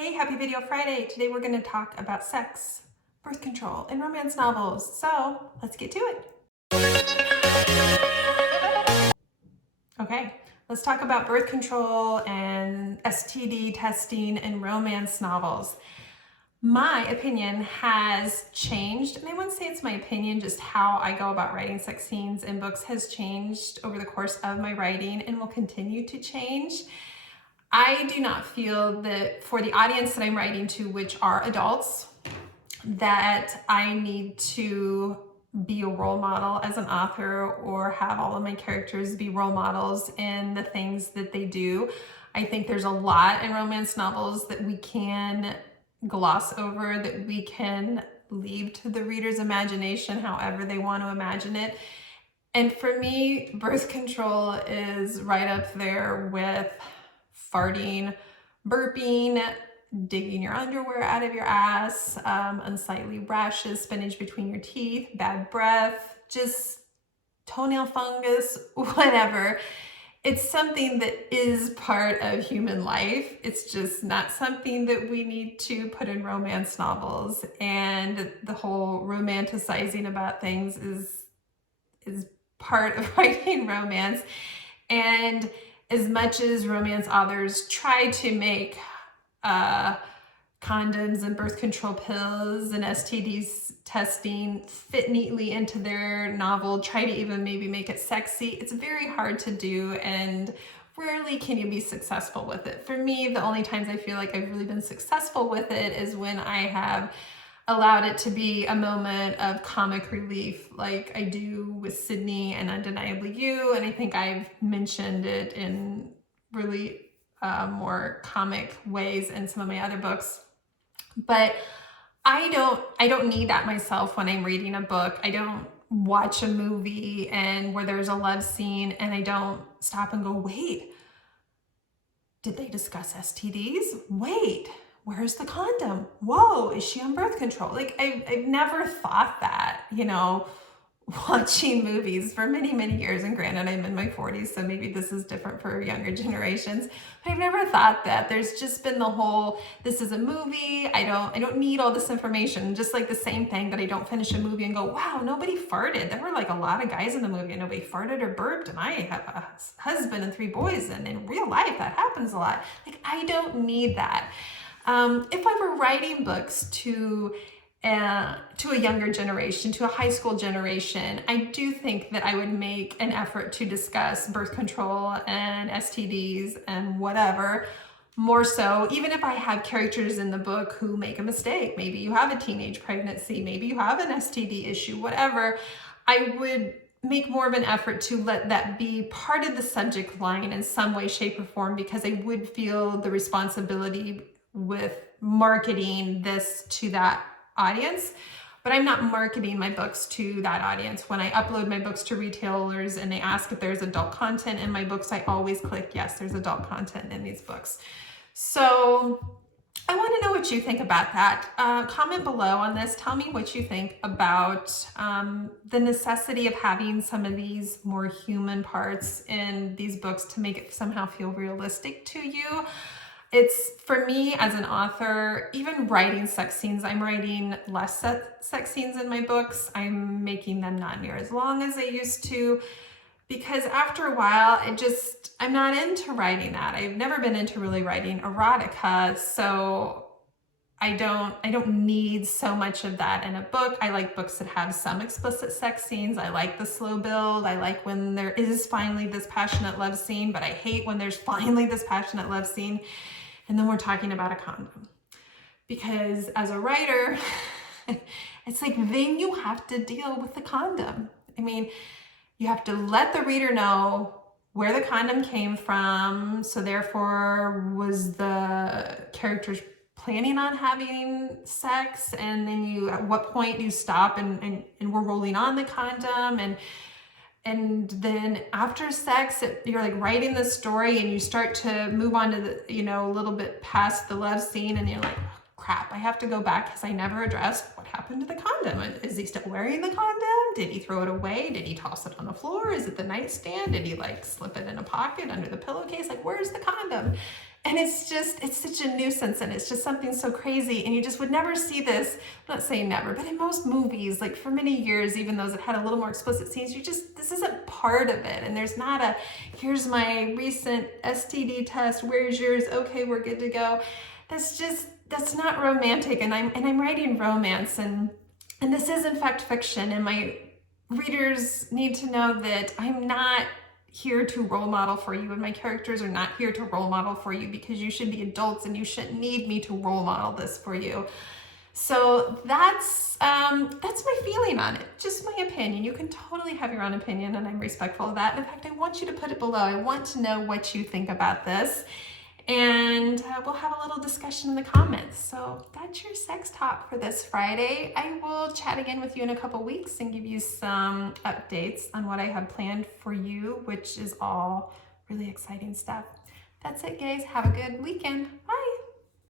Hey, happy Video Friday. Today we're going to talk about sex, birth control, and romance novels. So let's get to it. Okay, let's talk about birth control and STD testing and romance novels. My opinion has changed, and I wouldn't say it's my opinion, just how I go about writing sex scenes in books has changed over the course of my writing and will continue to change. I do not feel that for the audience that I'm writing to, which are adults, that I need to be a role model as an author or have all of my characters be role models in the things that they do. I think there's a lot in romance novels that we can gloss over, that we can leave to the reader's imagination however they want to imagine it. And for me, birth control is right up there with farting, burping, digging your underwear out of your ass, unsightly rashes, spinach between your teeth, bad breath, just toenail fungus, whatever. It's something that is part of human life. It's just not something that we need to put in romance novels. And the whole romanticizing about things is part of writing romance. And as much as romance authors try to make condoms and birth control pills and STDs testing fit neatly into their novel, try to even maybe make it sexy, it's very hard to do, and rarely can you be successful with it. For me, the only times I feel like I've really been successful with it is when I have allowed it to be a moment of comic relief, like I do with Sydney and Undeniably You, and I think I've mentioned it in really more comic ways in some of my other books. But I don't need that myself when I'm reading a book. I don't watch a movie and where there's a love scene and I don't stop and go, wait, did they discuss STDs? Wait, where's the condom? Whoa, is she on birth control? Like I've never thought that, watching movies for many, many years. And granted, I'm in my 40s, so maybe this is different for younger generations. But I've never thought that. There's just been the whole, this is a movie. I don't need all this information. Just like the same thing that I don't finish a movie and go, wow, nobody farted. There were like a lot of guys in the movie and nobody farted or burped. And I have a husband and 3 boys. And in real life, that happens a lot. Like, I don't need that. If I were writing books to a younger generation, to a high school generation, I do think that I would make an effort to discuss birth control and STDs and whatever, more so, even if I have characters in the book who make a mistake. Maybe you have a teenage pregnancy, maybe you have an STD issue, whatever. I would make more of an effort to let that be part of the subject line in some way, shape, or form, because I would feel the responsibility with marketing this to that audience. But I'm not marketing my books to that audience. When I upload my books to retailers and they ask if there's adult content in my books, I always click, yes, there's adult content in these books. So I want to know what you think about that. Comment below on this. Tell me what you think about the necessity of having some of these more human parts in these books to make it somehow feel realistic to you. It's, for me as an author, even writing sex scenes, I'm writing less sex scenes in my books. I'm making them not near as long as I used to, because after a while, I'm not into writing that. I've never been into really writing erotica, so I don't need so much of that in a book. I like books that have some explicit sex scenes. I like the slow build. I like when there is finally this passionate love scene, but I hate when there's finally this passionate love scene and then we're talking about a condom. Because as a writer, it's like, then you have to deal with the condom. I mean, you have to let the reader know where the condom came from. So therefore, was the characters planning on having sex? And then at what point you stop and we're rolling on the condom, and then after sex, you're like writing the story and you start to move on to the, a little bit past the love scene, and you're like, oh, crap, I have to go back because I never addressed what happened to the condom. Is he still wearing the condom? Did he throw it away? Did he toss it on the floor? Is it the nightstand? Did he like slip it in a pocket under the pillowcase? Like, where's the condom? And it's such a nuisance, and it's just something so crazy, and you just would never see this. I'm not saying never, but in most movies, like for many years, even those that had a little more explicit scenes, this isn't part of it. And there's not a, here's my recent STD test, where's yours? Okay, we're good to go. That's not romantic. And I'm writing romance, and this is in fact fiction, and my readers need to know that I'm not here to role model for you, and my characters are not here to role model for you, because you should be adults and you shouldn't need me to role model this for you. So that's my feeling on it, just my opinion. You can totally have your own opinion, and I'm respectful of that. In fact, I want you to put it below. I want to know what you think about this, and we'll have a little discussion in the comments. So that's your sex talk for this Friday. I will chat again with you in a couple weeks and give you some updates on what I have planned for you, which is all really exciting stuff. That's it, guys. Have a good weekend. Bye.